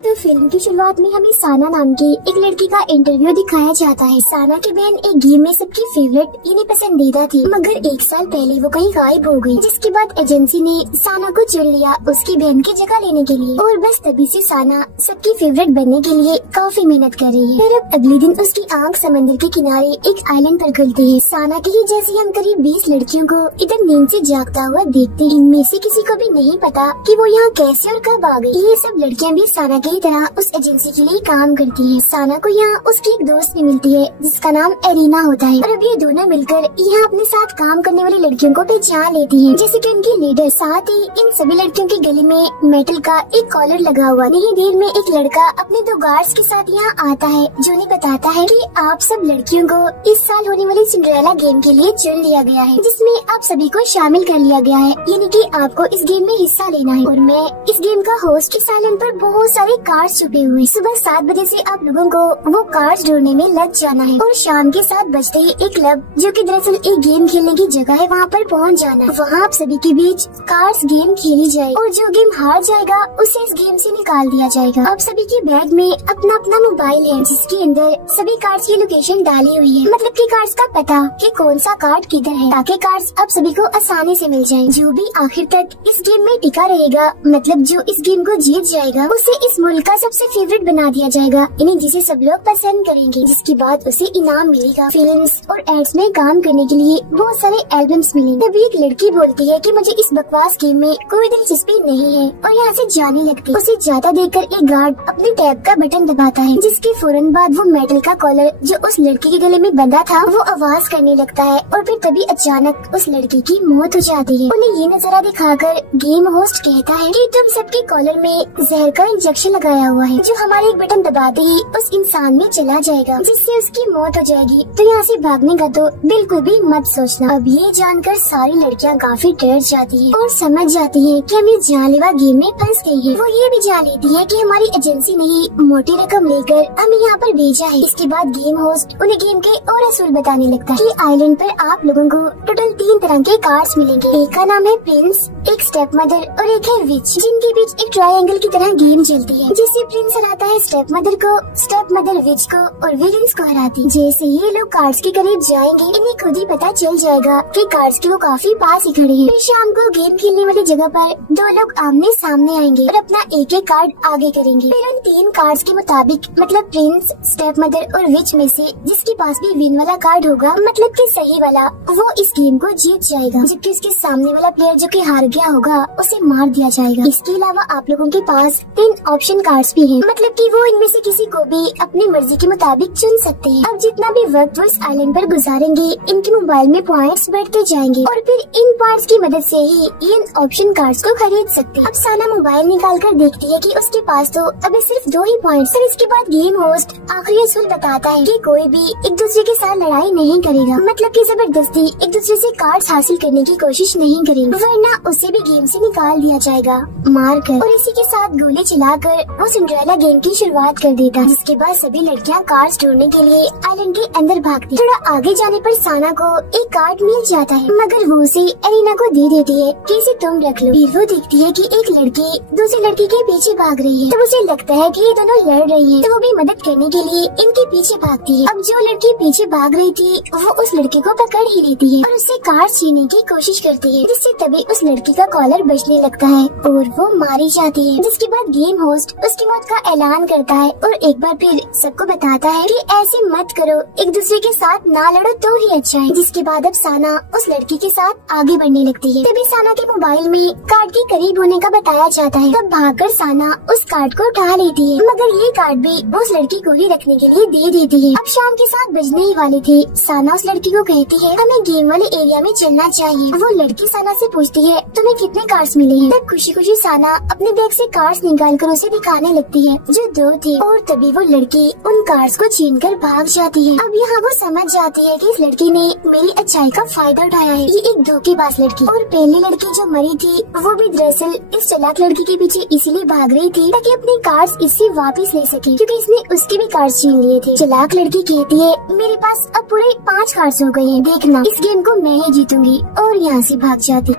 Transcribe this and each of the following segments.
तो फिल्म की शुरुआत में हमें साना नाम की एक लड़की का इंटरव्यू दिखाया जाता है। साना की बहन एक गेम में सबकी फेवरेट यानी पसंदीदा थी, मगर 1 साल पहले वो कहीं गायब हो गई, जिसके बाद एजेंसी ने साना को चुन लिया उसकी बहन की जगह लेने के लिए। और बस तभी से साना सबकी फेवरेट बनने के लिए काफी मेहनत कर रही है। फिर अब अगले दिन उसकी आंख समंदर के किनारे एक आइलैंड पर खुलती है। साना की ही जैसी हम करीब 20 लड़कियों को इधर नींद से जागता हुआ देखते हैं। इनमें से किसी को भी नहीं पता कि वो यहाँ कैसे और कब आ गई। ये सब लड़कियाँ भी साना की तरह उस एजेंसी के लिए काम करती है। साना को यहाँ उसकी एक दोस्त भी मिलती है जिसका नाम एरिना होता है, और अब ये दोनों मिलकर यहाँ अपने साथ काम करने वाली लड़कियों को पहचान लेती है, जैसे कि उनकी लीडर। साथ ही इन सभी लड़कियों के गले में मेटल का एक कॉलर लगा हुआ। नहीं देर में एक लड़का अपने 2 गार्ड्स के साथ यहाँ आता है, जो उन्हें बताता है कि आप सब लड़कियों को इस साल होने वाली सिंड्रेला गेम के लिए चुन लिया गया है, जिसमें आप सभी को शामिल कर लिया गया है, यानी कि आपको इस गेम में हिस्सा लेना है। और मैं इस गेम का होस्ट। इस आइलैंड पर बहुत सारे कार्ड्स छुपे हुए। सुबह 7 बजे से आप लोगों को वो कार्ड्स ढूंढने में लग जाना है, और शाम के 7 बजते ही एक क्लब, जो कि दरअसल एक गेम खेलने की जगह है, वहाँ पर पहुँच जाना है। वहाँ आप सभी के बीच कार्ड्स गेम खेली जाए, और जो गेम हार जाएगा उसे इस गेम से निकाल दिया जाएगा। आप सभी के बैग में अपना अपना मोबाइल है, जिसके अंदर सभी कार्ड्स की लोकेशन डाली हुई है, मतलब कि कार्ड्स का पता कि कौन सा कार्ड किधर है, ताकि कार्ड्स आप सभी को आसानी से मिल जाए। जो भी आखिर तक इस गेम में टिका रहेगा, मतलब जो इस गेम को जीत जाएगा, उसे इस मुल्क का सबसे फेवरेट बना दिया जाएगा, यानी जिसे सब लोग पसंद करेंगे, जिसके बाद उसे इनाम मिलेगा। फिल्म्स और एड्स में काम करने के लिए बहुत सारे एल्बम्स मिलेंगे। तभी एक लड़की बोलती है कि मुझे इस बकवास गेम में कोई दिलचस्पी नहीं है, और यहाँ से जाने लगती है। उसे जाता देखकर एक गार्ड अपने टैब का बटन दबाता है, जिसके फौरन बाद वो मेटल का कॉलर जो उस लड़की के गले में बंधा था वो आवाज करने लगता है, और फिर तभी अचानक उस लड़की की मौत हो जाती है। उन्हें ये नजारा दिखाकर गेम होस्ट कहता है कि तुम सबके कॉलर में जहर का इंजेक्शन लगाया हुआ है, जो हमारे एक बटन दबाते ही उस इंसान में चला जाएगा, जिससे उसकी मौत हो जाएगी। तो यहाँ से भागने का तो बिल्कुल भी मत सोचना। अब ये जानकर सारी लड़कियाँ काफी डर जाती है और समझ जाती है कि हम इस जानलेवा गेम में फंस गई है। वो ये भी जान लेती है कि हमारी एजेंसी ने ही मोटी रकम लेकर हमें यहाँ पर भेजा है। इसके बाद गेम होस्ट उन्हें गेम के और असूल बताने लगता है कि आइलैंड पर आप लोगों को टोटल 3 तरह के कार्ड्स मिलेंगे। एक का नाम है प्रिंस, एक स्टेप मदर और एक है विच, जिनके बीच एक ट्रायंगल की तरह गेम चलती है, जिससे प्रिंस हराता है स्टेप मदर को, स्टेप मदर विच को, और विलेंस को हराती। जैसे ये लोग कार्ड्स के करीब जाएंगे, इन्हें खुद ही पता चल जाएगा कि कार्ड्स के वो काफी पास ही खड़े हैं। फिर शाम को गेम खेलने वाली जगह पर 2 लोग आमने सामने आएंगे और अपना एक एक कार्ड आगे करेंगे। फिर उन 3 कार्ड्स के मुताबिक, मतलब प्रिंस, स्टेप मदर और विच में से जिसके पास भी विन वाला कार्ड होगा, मतलब कि सही वाला, वो इस गेम को जीत जाएगा, जबकि उसके सामने वाला प्लेयर जो कि हार गया होगा उसे मार दिया जाएगा। इसके अलावा आप लोगों के पास 3 ऑप्शन कार्ड्स भी हैं, मतलब कि वो इनमें से किसी को भी अपनी मर्जी के मुताबिक चुन सकते हैं। अब जितना भी वक्त वो इस आइलैंड पर गुजारेंगे, इनके मोबाइल में पॉइंट्स बढ़ते जाएंगे, और फिर इन पॉइंट्स की मदद से ही इन ऑप्शन कार्ड्स को खरीद सकते हैं। अब साना मोबाइल निकाल कर देखती है कि उसके पास तो अभी सिर्फ 2 ही पॉइंट्स हैं। इसके बाद गेम होस्ट आखिरी असूल बताता है कि कोई भी एक दूसरे के साथ लड़ाई नहीं करेगा, मतलब कि जबरदस्ती एक दूसरे से कार्ड्स हासिल करने की कोशिश नहीं करेंगे, वरना उसे भी गेम से निकाल दिया जाएगा मार कर। और इसी के साथ गोली चलाकर वो सिंड्रेला गेम की शुरुआत कर देता है, जिसके बाद सभी लड़कियां कार्ड्स ढूंढने के लिए आइलैंड के अंदर भागती। थोड़ा आगे जाने पर साना को एक कार्ड मिल जाता है, मगर वो उसे एरिना को दे देती है कि इसे तुम रख लो। फिर वो देखती है कि एक लड़की दूसरी लड़की के पीछे भाग रही है, तो उसे लगता है कि ये दोनों लड़ रही हैं, तो वो भी मदद करने के लिए इनके पीछे भागती है। अब जो लड़की पीछे भाग रही थी वो उस लड़के को पकड़ ही लेती है और उससे कार्ड छीनने की कोशिश करती है, जिससे तभी उस लड़की का कॉलर बचने लगता है और वो मारी जाती है। जिसके बाद गेम होस्ट उसकी मौत का ऐलान करता है और एक बार फिर सबको बताता है कि ऐसे मत करो, एक दूसरे के साथ ना लड़ो तो ही अच्छा है। जिसके बाद अब साना उस लड़की के साथ आगे बढ़ने लगती है। तभी साना के मोबाइल में कार्ड के करीब होने का बताया जाता है। तब भागकर साना उस कार्ड को उठा लेती है, मगर ये कार्ड भी उस लड़की को ही रखने के लिए दे देती है। अब शाम के 7 बजने ही वाले थे। साना उस लड़की को कहती है हमें गेम वाले एरिया में चलना चाहिए। वो लड़की साना से पूछती है तुम्हें कितने कार्ड्स मिले हैं। तब खुशी खुशी साना अपने बैग से कार्ड्स निकालकर उसे दिखाने लगती है, जो 2 थे, और तभी वो लड़की उन कार्ड्स को छीनकर भाग जाती है। अब यहाँ वो समझ जाती है कि इस लड़की ने मेरी अच्छाई का फायदा उठाया है, ये एक धोखेबाज लड़की। और पहली लड़की जो मरी थी वो भी दरअसल इस चालाक लड़की के पीछे इसीलिए भाग रही थी ताकि अपने कार्ड्स इससे वापस ले सके, क्योंकि इसने उसके भी कार्ड्स छीन लिए थे। चालाक लड़की कहती है मेरे पास अब पूरे 5 कार्ड्स हो गए हैं, देखना इस गेम को मैं ही जीतूंगी, और यहाँ से भाग जाती।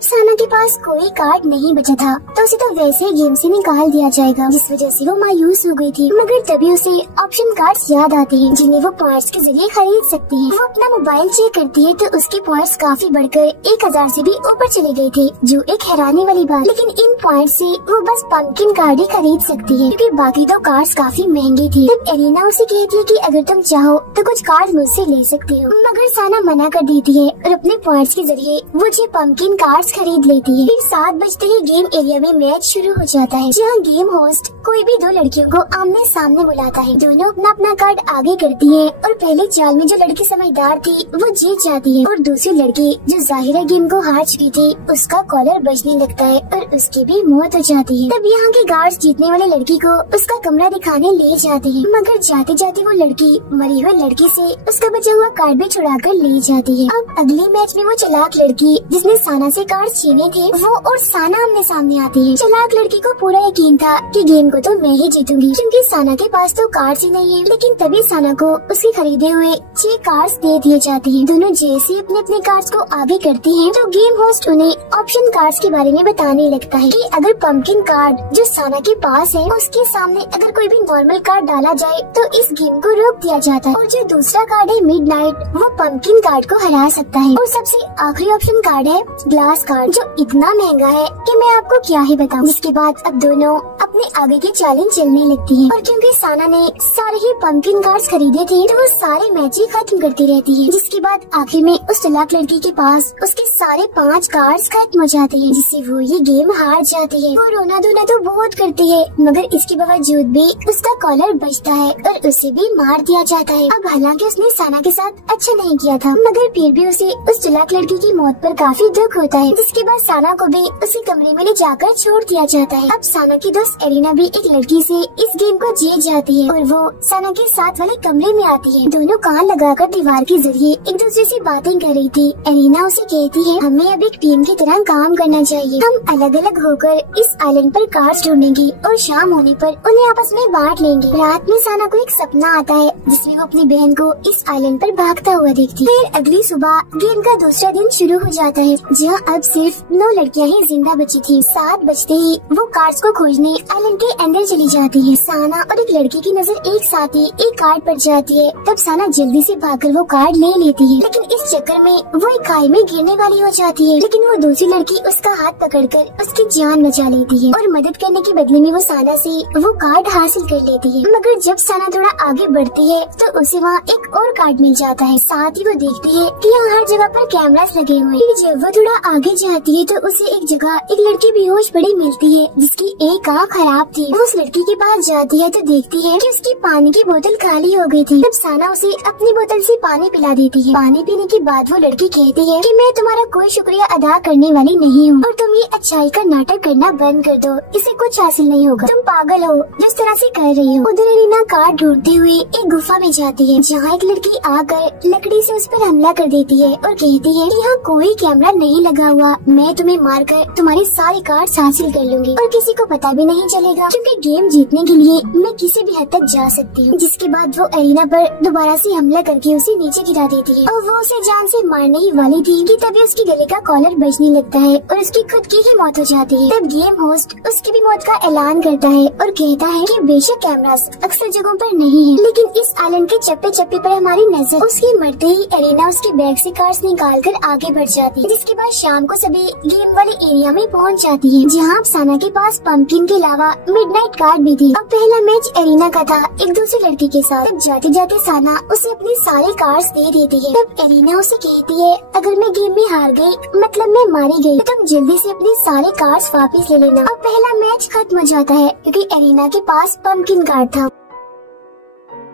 अब साना के पास कोई कार्ड नहीं बचा था तो उसे तो वैसे ही गेम से निकाल दिया जाएगा, जिस वजह से वो मायूस हो गई थी। मगर तभी उसे ऑप्शन कार्ड्स याद आते हैं जिन्हें वो पॉइंट्स के जरिए खरीद सकती है। वो अपना मोबाइल चेक करती है तो उसके पॉइंट्स काफी बढ़कर 1000 से भी ऊपर चले गए थे, जो एक हैरानी वाली बात। लेकिन इन पॉइंट्स से वो बस पंपकिन कार्ड ही खरीद सकती है क्योंकि बाकी दो कार्ड्स काफी महंगे थे। तब एरिना उसे कहती है कि अगर तुम चाहो तो कुछ कार्ड मुझसे ले सकती हो, मगर साना मना कर देती है और अपने पॉइंट्स के जरिए वो 6 पंपकिन कार्ड्स खरीद लेती है। फिर 7 बजते ही गेम एरिया में मैच शुरू हो जाता है, जहाँ गेम होस्ट कोई भी 2 लड़कियों को आमने सामने बुलाता है। दोनों अपना अपना कार्ड आगे करती है और पहले चाल में जो लड़की समझदार थी वो जीत जाती है और दूसरी लड़की जो जाहिरा गेम को हार चुकी थी उसका कॉलर बजने लगता है और उसकी भी मौत हो जाती है। तब यहाँ के गार्ड्स जीतने वाले लड़की को उसका कमरा दिखाने ले जाते हैं, मगर जाते जाते वो लड़की मरी हुई लड़की से उसका बचा हुआ कार्ड भी छुड़ा कर ले जाती है। अब अगले मैच में वो चालाक लड़की जिसने साना से कार्ड छीने थे वो और साना आमने सामने आती है। चालाक लड़की को पूरा यकीन था कि गेम को तो मैं ही जीतूंगी क्योंकि साना के पास तो कार्ड्स ही नहीं है। लेकिन तभी साना को उसके खरीदे हुए 6 कार्ड्स दे दिए जाते हैं। दोनों जैसे अपने अपने कार्ड्स को आगे करती हैं तो गेम होस्ट उन्हें ऑप्शन कार्ड्स के बारे में बताने लगता है कि अगर पंपकिन कार्ड जो साना के पास है उसके सामने अगर कोई भी नॉर्मल कार्ड डाला जाए तो इस गेम को रोक दिया जाता है, और जो दूसरा कार्ड है मिडनाइट वो पंपकिन कार्ड को हरा सकता है। और सबसे आखिरी ऑप्शन कार्ड है ग्लास कार्ड जो इतना महंगा है कि मैं आपको क्या ही बताऊं। जिसके बाद अब दोनों अपने आगे की चैलेंज चलने लगती है और क्योंकि साना ने सारे ही पंपकिन कार्ड्स खरीदे थे तो वो सारे मैच ही खत्म करती रहती है। जिसके बाद आखिर में उस चालाक लड़की के पास उसके सारे 5 कार्ड्स खत्म हो जाते हैं, जिससे वो ये गेम हार जाती है। वो रोना धोना तो बहुत करती है मगर इसके बावजूद भी उसका कॉलर बचता है और उसे भी मार दिया जाता है। अब हालांकि उसने साना के साथ अच्छा नहीं किया था मगर फिर भी उसे उस चालाक लड़की की मौत पर काफी दुख होता है। जिसके बाद साना को भी उसी कमरे में ले जाकर छोड़ दिया जाता है। अब साना की दोस्त एरिना भी एक लड़की से इस गेम को जीत जाती है और वो साना के साथ वाले कमरे में आती है। दोनों कान लगाकर दीवार के जरिए एक दूसरे से बातें कर रही थी। एरिना उसे कहती है हमें अब एक टीम की तरह काम करना चाहिए, हम अलग अलग होकर इस आइलैंड पर कार्ड्स ढूंढेंगे और शाम होने पर उन्हें आपस में बांट लेंगे। रात में साना को एक सपना आता है जिसमें वो अपनी बहन को इस आइलैंड पर भागता हुआ देखती है। फिर अगली सुबह गेम का दूसरा दिन शुरू हो जाता है जहाँ अब सिर्फ 9 लड़कियाँ ही जिंदा बची थी। 7 बजते ही वो कार्ड्स को खोजने आइलैंड के अंदर चली जाती है। साना और एक लड़की की नजर एक साथ ही एक कार्ड पर जाती है। तब साना जल्दी से भागकर वो कार्ड ले लेती है, लेकिन इस चक्कर में वो एक खाई में गिरने वाली हो जाती है। लेकिन वो दूसरी लड़की उसका हाथ पकड़कर उसकी जान बचा लेती है और मदद करने के बदले में वो साना से वो कार्ड हासिल कर लेती है। मगर जब साना थोड़ा आगे बढ़ती है तो उसे वहाँ एक और कार्ड मिल जाता है। साथ ही वो देखती है कि यहाँ हर जगह पर कैमरास लगे हुए हैं। जब वो थोड़ा आगे जाती है तो उसे एक जगह एक लड़की बेहोश पड़ी मिलती है जिसकी एक आँख खराब थी। वो उस लड़की के पास जाती है तो देखती है कि उसकी पानी की बोतल खाली हो गई थी। तब साना उसे अपनी बोतल से पानी पिला देती है। पानी पीने के बाद वो लड़की कहती है कि मैं तुम्हारा कोई शुक्रिया अदा करने वाली नहीं हूँ और तुम ये अच्छाई का नाटक करना बंद कर दो, इसे कुछ हासिल नहीं होगा, तुम पागल हो जिस तरह से कर रही हो। उधर एरिना कार्ड ढूंढते हुए एक गुफा में जाती है जहाँ एक लड़की आकर लकड़ी से उस पर हमला कर देती है और कहती है कि यहाँ कोई कैमरा नहीं लगा हुआ, मैं तुम्हें मारकर तुम्हारे सारे कार्ड्स हासिल कर लूंगी और किसी को पता भी नहीं चलेगा क्योंकि गेम जीतने के लिए मैं किसी भी हद तक जा सकती हूँ। जिसके बाद वो एरिना पर दोबारा से हमला करके उसे नीचे गिरा देती है और वो उसे जान से मारने ही वाली थी कि तभी उसकी गले का कॉलर बजने लगता है और उसकी खुद की ही मौत हो जाती है। तब गेम होस्ट उसकी भी मौत का ऐलान करता है और कहता है कि बेशक कैमरास अक्सर जगहों पर नहीं है, लेकिन इस आइलैंड के चप्पे चप्पे पर हमारी नजर। उसके मरते ही एरिना उसके बैग से कार्ड्स निकाल कर आगे बढ़ जाती है। जिसके बाद शाम को सभी गेम वाले एरिया में पहुंच जाती है जहाँ साना के पास पंपकिन के अलावा मिडनाइट कार्ड भी थी। अब पहला मैच एरिना का था एक दूसरी लड़की के साथ। तब जाते जाते साना उसे अपने सारे कार्ड्स दे देती है। तब एरिना उसे कहती है अगर मैं गेम में हार गई मतलब मैं मारी गई तो तुम जल्दी से अपने सारे कार्ड्स वापस ले लेना। अब पहला मैच खत्म हो जाता है क्योंकि एरिना के पास पंपकिन कार्ड था।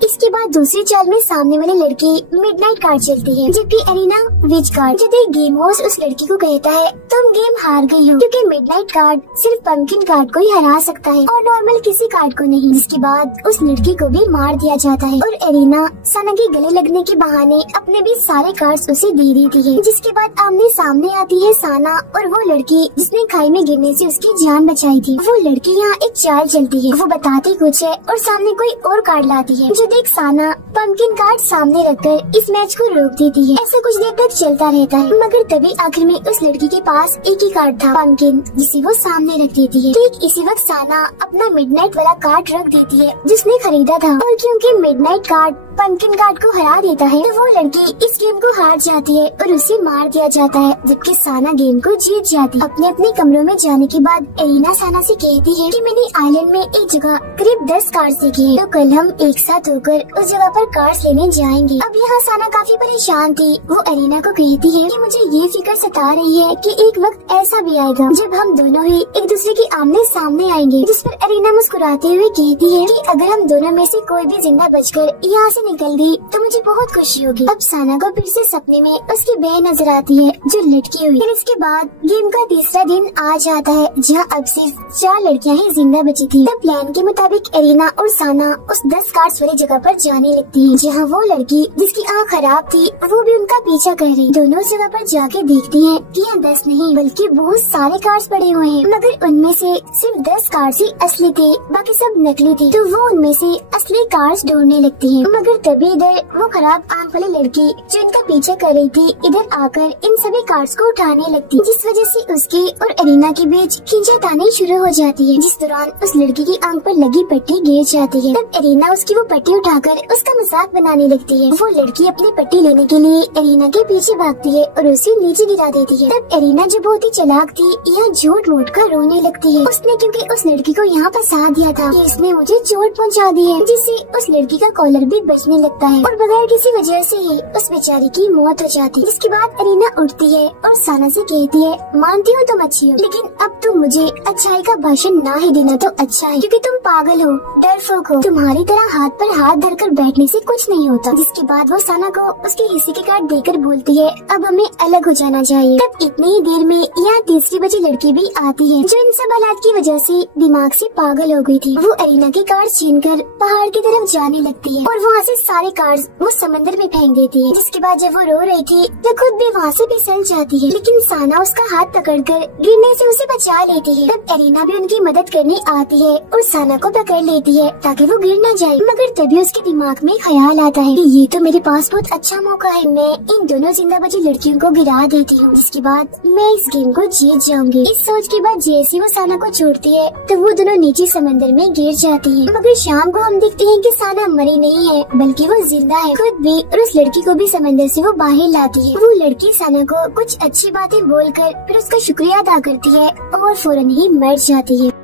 इसके बाद दूसरी चाल में सामने वाली लड़की मिडनाइट कार्ड चलती है जबकि एरिना विच कार्ड। जब एक गेम होस्ट उस लड़की को कहता है तुम गेम हार गई हो क्योंकि मिडनाइट कार्ड सिर्फ पंपकिन कार्ड को ही हरा सकता है और नॉर्मल किसी कार्ड को नहीं। जिसके बाद उस लड़की को भी मार दिया जाता है और एरिना साना के गले लगने के बहाने अपने भी सारे कार्ड्स उसे दे देती है। जिसके बाद आमने सामने आती है साना और वो लड़की जिसने खाई में गिरने से उसकी जान बचाई थी। वो लड़की यहाँ एक चाल चलती है, वो बताती कुछ है और सामने कोई और कार्ड लाती है जो ये देख साना पंपकिन कार्ड सामने रखकर इस मैच को रोक देती है। ऐसा कुछ देर तक चलता रहता है, मगर तभी आखिर में उस लड़की के पास एक ही कार्ड था, पंपकिन, जिसे वो सामने रख देती है। ठीक इसी वक्त साना अपना मिडनाइट वाला कार्ड रख देती है जिसने खरीदा था, और क्योंकि मिडनाइट कार्ड पंपकिन कार्ड को हरा देता है तो वो लड़की इस गेम को हार जाती है और उसे मार दिया जाता है, जबकि साना गेम को जीत जाती है। अपने अपने कमरों में जाने के बाद एरिना साना से कहती है कि मैंने आइलैंड में एक जगह करीब 10 कार्ड्स देखे हैं, तो कल हम एक साथ होकर उस जगह पर कार्ड्स लेने जाएंगे। अब यहाँ साना काफी परेशान थी। वो एरिना को कहती है कि मुझे ये फिक्र सता रही है कि एक वक्त ऐसा भी आएगा जब हम दोनों ही एक दूसरे के आमने सामने आएंगे। जिस पर एरिना मुस्कुराते हुए कहती है कि अगर हम दोनों में से कोई भी जिंदा बचकर यहाँ से निकल गई तो मुझे बहुत खुशी होगी। अब साना को फिर से सपने में उसकी बहन नजर आती है जो लटकी हुई। फिर इसके बाद गेम का तीसरा दिन आ जाता है जहाँ अब सिर्फ 4 लड़कियां ही जिंदा बची थी। तब प्लान के मुताबिक एरिना और साना उस 10 कार्ड्स वाली जगह पर जाने लगती है, जहाँ वो लड़की जिसकी आँख खराब थी वो भी उनका पीछा कर रही। दोनों उस जगह पर जाके देखती है कि यहाँ 10 नहीं बल्कि बहुत सारे कार्ड्स पड़े हुए हैं, मगर उनमें से सिर्फ 10 कार्ड्स ही असली थे, बाकी सब नकली थे। तो वो उनमें से असली कार्ड्स ढूंढने लगती है, मगर तभी इधर वो खराब आँख वाली लड़की जो इनका पीछा कर रही थी इधर आकर इन सभी कार्ड्स को उठाने लगती, जिस वजह से उसके और एरिना के बीच खींचातानी शुरू हो जाती है। जिस दौरान उस लड़की की आंख पर लगी पट्टी गिर जाती है। तब एरिना उसकी वो पट्टी उठाकर उसका मजाक बनाने लगती है। वो लड़की अपनी पट्टी लेने के लिए एरिना के पीछे भागती है और उसे नीचे गिरा देती है। तब एरिना जो बहुत ही चालाक थी यहाँ झूठ मूठ कर रोने लगती है। उसने क्योंकि उस लड़की को यहाँ फंसा दिया था कि इसने मुझे चोट पहुँचा दी है, जिससे उस लड़की का कॉलर भी बचने लगता है और बगैर किसी वजह से ही उस बेचारी की मौत हो जाती है। जिसके बाद एरिना उठती है और साना से कहती है, मानती हूँ तुम अच्छी हो, लेकिन अब तुम मुझे अच्छाई का भाषण ना ही देना तो अच्छा है, क्योंकि तुम पागल हो, डरपोक हो। तुम्हारी तरह हाथ पर हाथ धरकर बैठने से कुछ नहीं होता। जिसके बाद वो साना को उसके हिस्से के कार्ड देकर बोलती है, अब हमें अलग हो जाना चाहिए। तब इतनी ही देर में यहाँ तीसरी बची लड़की भी आती है जो इन सब हालात की वजह से दिमाग से पागल हो गई थी। वो एरिना के कार्ड छीनकर पहाड़ की तरफ जाने लगती है और वहाँ से सारे कार्ड वो समंदर में फेंक देती है। जिसके बाद जब वो रो रही थी तो खुद भी वहाँ से फिसल जाती है, लेकिन साना उसका हाथ पकड़कर गिरने से उसे बचा लेती है। तब एरिना भी उनकी मदद करने आती है और साना को पकड़ लेती है ताकि वो गिर न जाए, मगर तभी उसके दिमाग में ख्याल आता है कि ये तो मेरे पास बहुत अच्छा मौका है, मैं इन दोनों जिंदा बची लड़कियों को गिरा देती हूँ, जिसके बाद मैं इस गेम को जीत जाऊंगी। इस सोच के बाद जैसे वो साना को छोड़ती है तो वो दोनों नीचे समंदर में गिर जाती है। मगर शाम को हम देखते हैं कि साना मरी नहीं है बल्कि वो जिंदा है खुद भी, और उस लड़की को भी समंदर से वो बाहर लाती है। वो लड़की साना को कुछ अच्छी बातें बोलकर फिर उसका शुक्रिया अदा करती है और फौरन ही मर जाती है।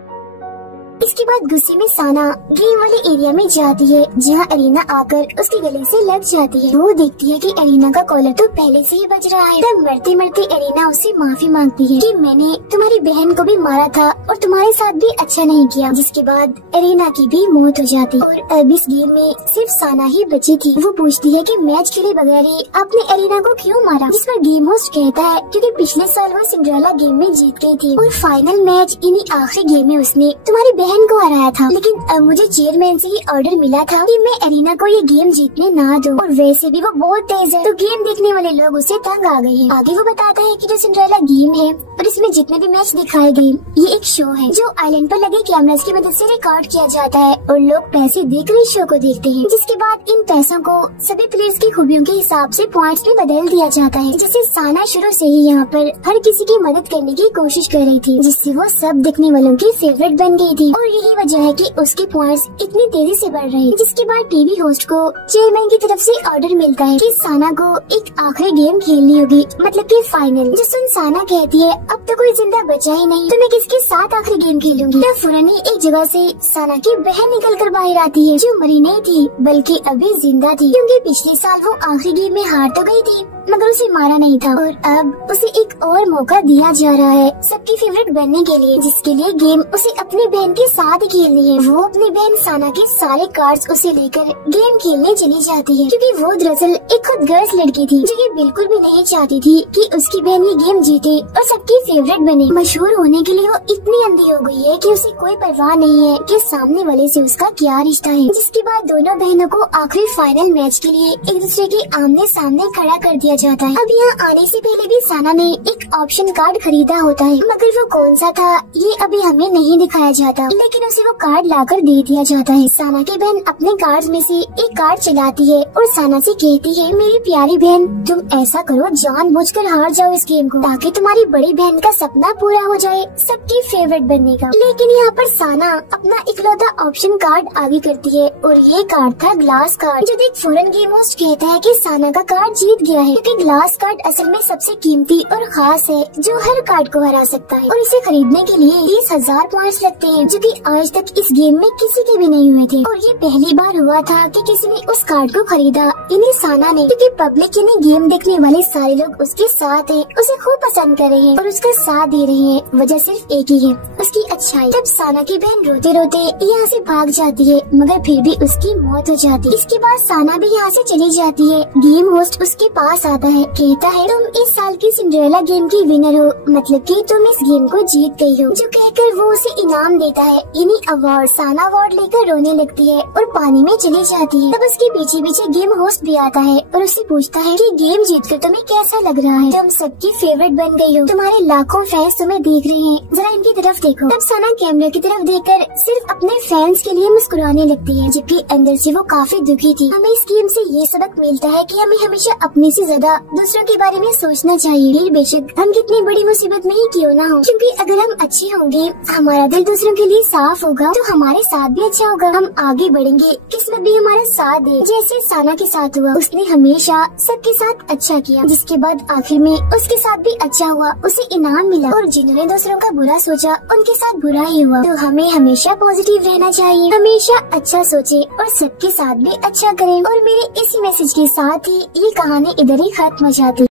इसके बाद गुस्से में साना गेम वाले एरिया में जाती है जहाँ एरिना आकर उसके गले से लग जाती है। वो देखती है कि एरिना का कॉलर तो पहले से ही बज रहा है। तब मरते मरते एरिना उससे माफी मांगती है कि मैंने तुम्हारी बहन को भी मारा था और तुम्हारे साथ भी अच्छा नहीं किया। जिसके बाद एरिना की भी मौत हो जाती और अब इस गेम में सिर्फ साना ही बची थी। वो पूछती है कि मैच खेले बगैर ही आपने एरिना को क्यों मारा, जिस पर गेम होस्ट कहता है क्योंकि पिछले साल वो सिंड्रेला गेम में जीत गई थी और फाइनल मैच इन्हीं आखिरी गेम में उसने तुम्हारी बहन को हराया था, लेकिन अब मुझे चेयरमैन से ही ऑर्डर मिला था कि मैं एरिना को ये गेम जीतने ना दूं, और वैसे भी वो बहुत तेज है तो गेम देखने वाले लोग उसे तंग आ गए हैं। आगे वो बताता है कि जो सिंड्रेला गेम है और इसमें जितने भी मैच दिखाए गए ये एक शो है जो आइलैंड पर लगे कैमरास की मदद से रिकॉर्ड किया जाता है और लोग पैसे देकर इस शो को देखते हैं। जिसके बाद इन पैसों को सभी प्लेयर्स की खूबियों के हिसाब से पॉइंट्स में बदल दिया जाता है। जैसे साना शुरू से ही यहाँ पर हर किसी की मदद करने की कोशिश कर रही थी, जिससे वो सब देखने वालों की फेवरेट बन गई थी और यही वजह है कि उसके पॉइंट्स इतनी तेजी से बढ़ रहे हैं। जिसके बाद टीवी होस्ट को चेयरमैन की तरफ से ऑर्डर मिलता है कि साना को एक आखिरी गेम खेलनी होगी, मतलब कि फाइनल। जिस सुन साना कहती है अब तो कोई जिंदा बचा ही नहीं तो मैं किसके साथ आखिरी गेम खेलूंगी। तब फौरन ही एक जगह से साना की बहन निकल कर बाहर आती है जो मरी नहीं थी बल्कि अभी जिंदा थी, क्योंकि पिछले साल वो आखिरी गेम में हार तो गई थी मगर उसे मारा नहीं था और अब उसे एक और मौका दिया जा रहा है सबकी फेवरेट बनने के लिए, जिसके लिए गेम उसे अपनी बहन के साथ ही खेलनी है। वो अपनी बहन साना के सारे कार्ड्स उसे लेकर गेम खेलने चली जाती है, क्योंकि वो दरअसल एक खुद गर्ल्स लड़की थी जो ये बिल्कुल भी नहीं चाहती थी कि उसकी बहन ये गेम जीते और सबकी फेवरेट बने। मशहूर होने के लिए वो इतनी अंधी हो गई है कि उसे कोई परवाह नहीं है कि सामने वाले से उसका क्या रिश्ता है। जिसके बाद दोनों बहनों को आखिरी फाइनल मैच के लिए एक दूसरे के आमने सामने खड़ा कर दिया दिया जाता है। अब यहाँ आने से पहले भी साना ने एक ऑप्शन कार्ड खरीदा होता है, मगर वो कौन सा था ये अभी हमें नहीं दिखाया जाता, लेकिन उसे वो कार्ड लाकर दे दिया जाता है। साना की बहन अपने कार्ड में से एक कार्ड चलाती है और साना से कहती है, मेरी प्यारी बहन तुम ऐसा करो, जानबूझकर हार जाओ इस गेम को ताकि तुम्हारी बड़ी बहन का सपना पूरा हो जाए सबकी फेवरेट बनने का। लेकिन यहाँ पर साना अपना इकलौता ऑप्शन कार्ड आगे करती है और ये कार्ड था ग्लास कार्ड, जो एक फॉरेन गेम होस्ट कहता है कि साना का कार्ड जीत गया है, क्योंकि ग्लास कार्ड असल में सबसे कीमती और खास है जो हर कार्ड को हरा सकता है, और इसे खरीदने के लिए 30,000 पॉइंट्स लगते हैं, जो कि आज तक इस गेम में किसी के भी नहीं हुए थे। और ये पहली बार हुआ था कि किसी ने उस कार्ड को खरीदा, इन्हें साना ने, क्योंकि पब्लिक यानी गेम देखने वाले सारे लोग उसके साथ हैं, उसे खूब पसंद कर रहे हैं और उसका साथ दे रहे हैं। वजह सिर्फ एक ही है, उसकी अच्छाई। तब साना की बहन रोते रोते यहाँ से भाग जाती है, मगर फिर भी उसकी मौत हो जाती है। इसके बाद साना भी यहाँ से चली जाती है। गेम होस्ट उसके पास आता है, कहता है तुम इस साल की सिंड्रेला गेम की विनर हो, मतलब कि तुम इस गेम को जीत गई हो, जो कहकर वो उसे इनाम देता है, यानी अवार्ड। साना अवार्ड लेकर रोने लगती है और पानी में चली जाती है। तब उसके पीछे पीछे गेम होस्ट भी आता है और उससे पूछता है कि गेम जीतकर तुम्हें कैसा लग रहा है, तुम सबकी फेवरेट बन गई हो, तुम्हारे लाखों फैंस तुम्हें देख रहे हैं, जरा इनकी तरफ देखो। तब साना कैमरे की तरफ देखकर सिर्फ अपने फैंस के लिए मुस्कुराने लगती है, जबकि अंदर से वो काफी दुखी थी। हमें इस गेम से ये सबक मिलता है कि हमें हमेशा अपने से ज्यादा दूसरों के बारे में सोचना चाहिए, फिर बेशक हम कितनी बड़ी मुसीबत में ही क्यों ना हो, क्योंकि अगर हम अच्छे होंगे, हमारा दिल दूसरों के लिए साफ होगा, तो हमारे साथ भी अच्छा होगा, हम आगे बढ़ेंगे, किस्मत भी हमारा साथ दे, जैसे साना के साथ हुआ। उसने हमेशा सबके साथ अच्छा किया, जिसके बाद आखिर में उसके साथ भी अच्छा हुआ, उसे इनाम मिला। और जिन्होंने दूसरों का बुरा सोचा उनके साथ बुरा ही हुआ। तो हमें हमेशा पॉजिटिव रहना चाहिए, हमेशा अच्छा सोचे और सबके साथ भी अच्छा करें। और मेरे इसी मैसेज के साथ ही ये कहानी इधर ही खत्म हो जाती।